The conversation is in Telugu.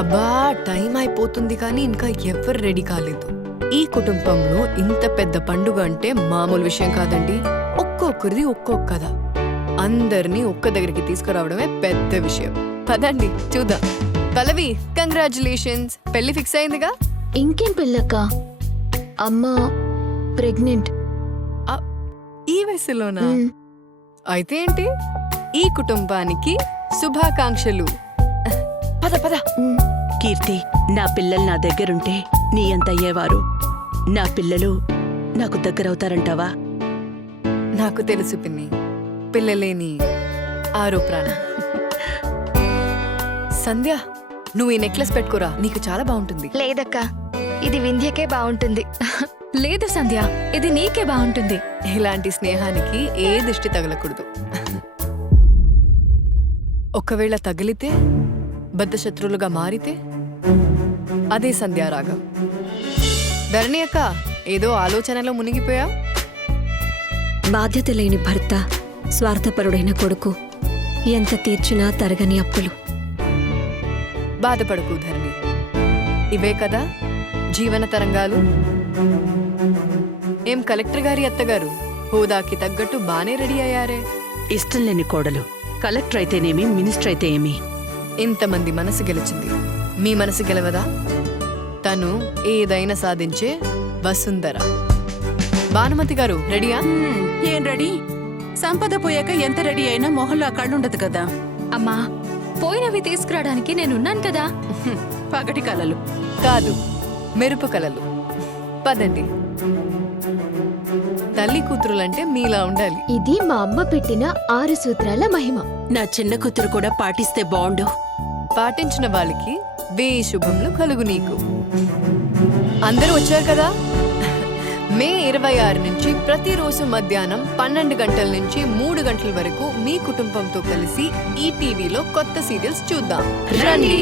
అబ్బా టైం అయిపోతుంది కానీ ఇంకా ఎవరు రెడీ కాలేదు. ఈ కుటుంబంలో ఇంత పెద్ద పండుగ అంటే మామూలు విషయం కాదండి. ఒక్కొక్కరిది ఒక్కొక్క కథ. అందరినీ ఒక్క దగ్గరికి తీసుకురావడమే పెద్ద విషయం. పదండి చూద్దాం. పల్లవి, కంగ్రాచులేషన్స్, పెళ్లి ఫిక్స్ అయిందిగా. ఇంకేం పెళ్ళక్క? అమ్మ ప్రెగ్నెంట్. ఈ వయసులోనా? అయితే ఏంటి, ఈ కుటుంబానికి శుభాకాంక్షలు. పద పద. కీర్తి, నా పిల్లలు నా దగ్గరుంటే నీ అంత అయ్యేవారు. నా పిల్లలు నాకు దగ్గరవుతారంటావా? నాకు తెలుసు పిన్ని, పిల్లలేని ఆరో ప్రాణం. సంధ్య, నువ్వు ఈ నెక్లెస్ పెట్టుకోరా, నీకు చాలా బాగుంటుంది. లేదక్క, ఇది వింధ్యకే బాగుంటుంది. లేదు సంధ్య, ఇది నీకే బాగుంటుంది. ఇలాంటి స్నేహానికి ఏ దిష్టి తగలకూడదు. ఒకవేళ తగిలితే, బద్ధశత్రులుగా మారితే అదే సంధ్యారాగం. ధరణి అక్క, ఏదో ఆలోచనలో మునిగిపోయా? బాధ్యత లేని భర్త, స్వార్థపరుడైన కొడుకు, ఎంత తీర్చినా తరగని అప్పులు. బాధపడకు ధరణి, ఇవే కదా జీవన తరంగాలు. ఏం కలెక్టర్ గారి అత్తగారు, హోదాకి తగ్గట్టు బానే రెడీ అయ్యారే. ఇష్టం లేని కోడలు కలెక్టర్ అయితేనేమి, మినిస్టర్ అయితే ఏమి. ఇంతమంది మనసు గెలిచింది, మీ మనసు గెలవదా? తను ఏదైనా సాధించే వసుంధర. భానుమతి గారు రెడీయా? ఏం రెడీ? సంపద పోయాక ఎంత రెడీ అయినా మొహంలో ఆ కళ్ళుండదు కదా. అమ్మా, పోయినవి తీసుకురావడానికి నేనున్నాను కదా. పగటి కలలు కాదు, మెరుపు కలలు. పదండి. తల్లి కూతురులంటే మీలా ఉండాలి. ఇది మా అమ్మ పెట్టిన 6 సూత్రాల మహిమ. నా చిన్న కూతురు కూడా పాటిస్తే బాగుండు. పాటించిన వాళ్ళకి 1000 శుభములు కలుగు నీకు. అందరూ వచ్చారు కదా. మే 26 నుంచి ప్రతిరోజు మధ్యాహ్నం 12 గంటల నుంచి 3 గంటల వరకు మీ కుటుంబంతో కలిసి ఈ టీవీలో కొత్త సీరియల్స్ చూద్దాం. రండి.